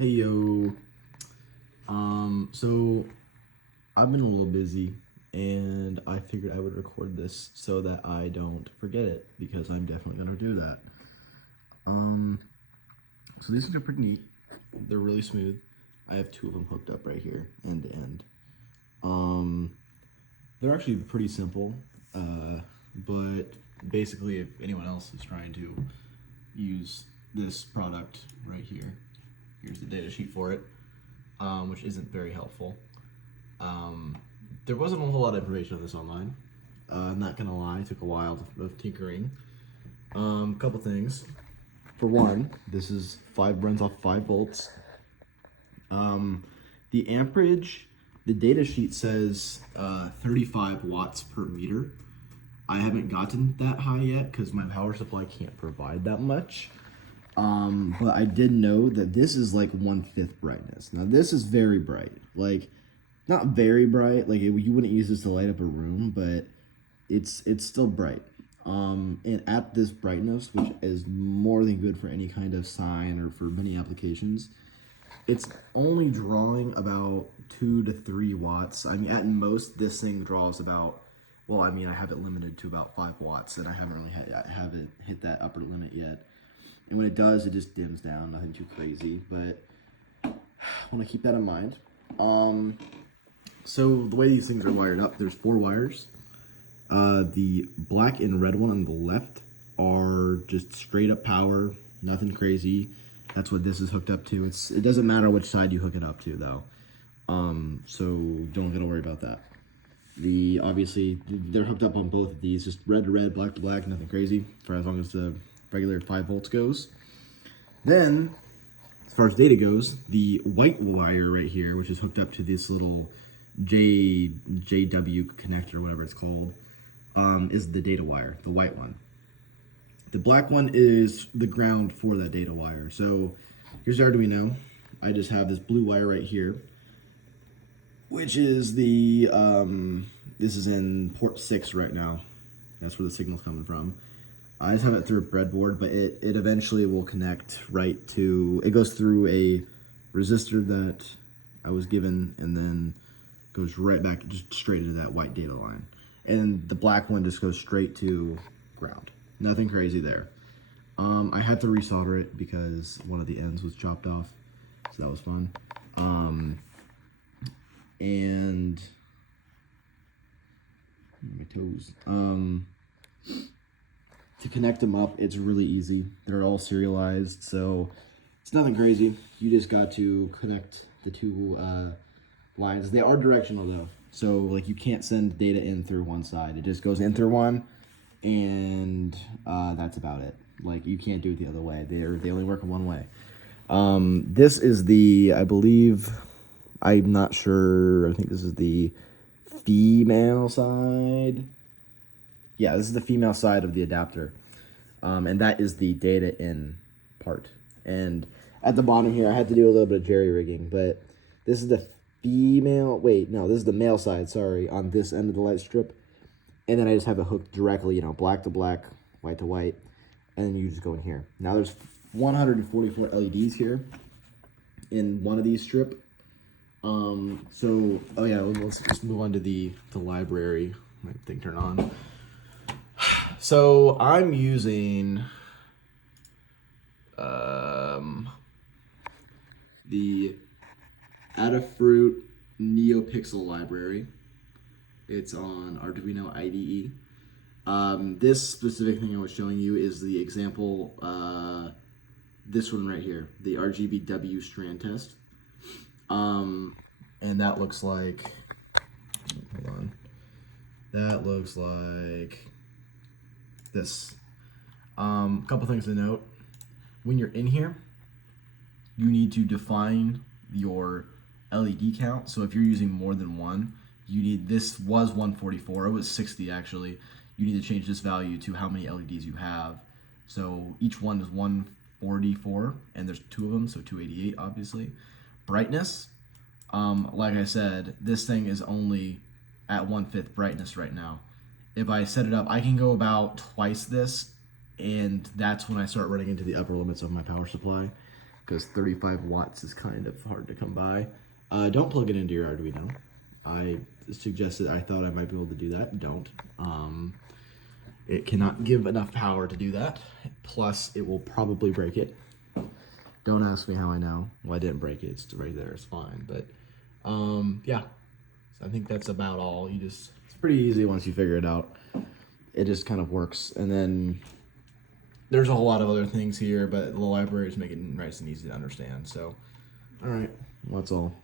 Hey yo. So I've been a little busy and I figured I would record this so that I don't forget it because I'm definitely gonna do that. Um so these things are pretty neat. They're really smooth. I have two of them hooked up right here, end to end. Um they're actually pretty simple, but basically if anyone else is trying to use this product right here, here's the data sheet for it. Which isn't very helpful. There wasn't a whole lot of information on this online. I'm not gonna lie, it took a while of tinkering. Couple things. For one, this is runs off 5 volts. The amperage, the data sheet says 35 watts per meter. I haven't gotten that high yet because my power supply can't provide that much. But I did know that this is like 1/5 brightness. Now this is very bright, like not very bright, like you wouldn't use this to light up a room, but it's still bright. And at this brightness, which is more than good for any kind of sign or for many applications, it's only drawing about 2 to 3 watts. I mean, at most, this thing draws about, well, I mean, I have it limited to about 5 watts, and I haven't hit that upper limit yet. And when it does, it just dims down, nothing too crazy, but I want to keep that in mind. So the way these things are wired up, there's 4 wires. The black and red one on the left are just straight up power, nothing crazy. That's what this is hooked up to. It doesn't matter which side you hook it up to though. So don't gotta worry about that. Obviously they're hooked up on both of these, just red to red, black to black, nothing crazy for as long as the regular 5 volts goes. Then, as far as data goes, the white wire right here, which is hooked up to this little RGBW connector, whatever it's called, is the data wire, the white one. The black one is the ground for that data wire. So here's the Arduino. I just have this blue wire right here, which is this is in port 6 right now. That's where the signal's coming from. I just have it through a breadboard, but it eventually will connect right to, it goes through a resistor that I was given and then goes right back just straight into that white data line. And the black one just goes straight to ground. Nothing crazy there. I had to resolder it because one of the ends was chopped off, so that was fun. And my toes. To connect them up, it's really easy. They're all serialized, so it's nothing crazy. You just got to connect the 2 lines. They are directional though, so like you can't send data in through one side. It just goes in through one, and that's about it. Like you can't do it the other way. They only work in one way. This is I believe, I'm not sure. I think this is the female side. Yeah, this is the female side of the adapter. And that is the data in part. And at the bottom here, I had to do a little bit of jerry rigging, but this is the this is the male side, sorry, on this end of the light strip. And then I just have it hooked directly, black to black, white to white, and then you just go in here. Now there's 144 LEDs here in one of these strip. Oh yeah, let's just move on to the library. My thing turn on. So I'm using the Adafruit Neopixel library. It's on Arduino IDE. This specific thing I was showing you is the example, this one right here, the RGBW strand test. And that looks like, hold on, that looks like this. Couple things to note. When you're in here, you need to define your LED count. So if you're using more than one, you need, this was 144, it was 60 actually. You need to change this value to how many LEDs you have. So each one is 144, and there's 2 of them, so 288 obviously. Brightness, like I said, this thing is only at 1/5 brightness right now. If I set it up, I can go about twice this, and that's when I start running into the upper limits of my power supply, because 35 watts is kind of hard to come by. Don't plug it into your Arduino. I suggested, I thought I might be able to do that. Don't. It cannot give enough power to do that. Plus, it will probably break it. Don't ask me how I know. Well, I didn't break it. It's right there. It's fine. But yeah, so I think that's about all. It's pretty easy once you figure it out. It just kind of works. And then there's a whole lot of other things here, but the libraries make it nice and easy to understand. So, all right, well, that's all.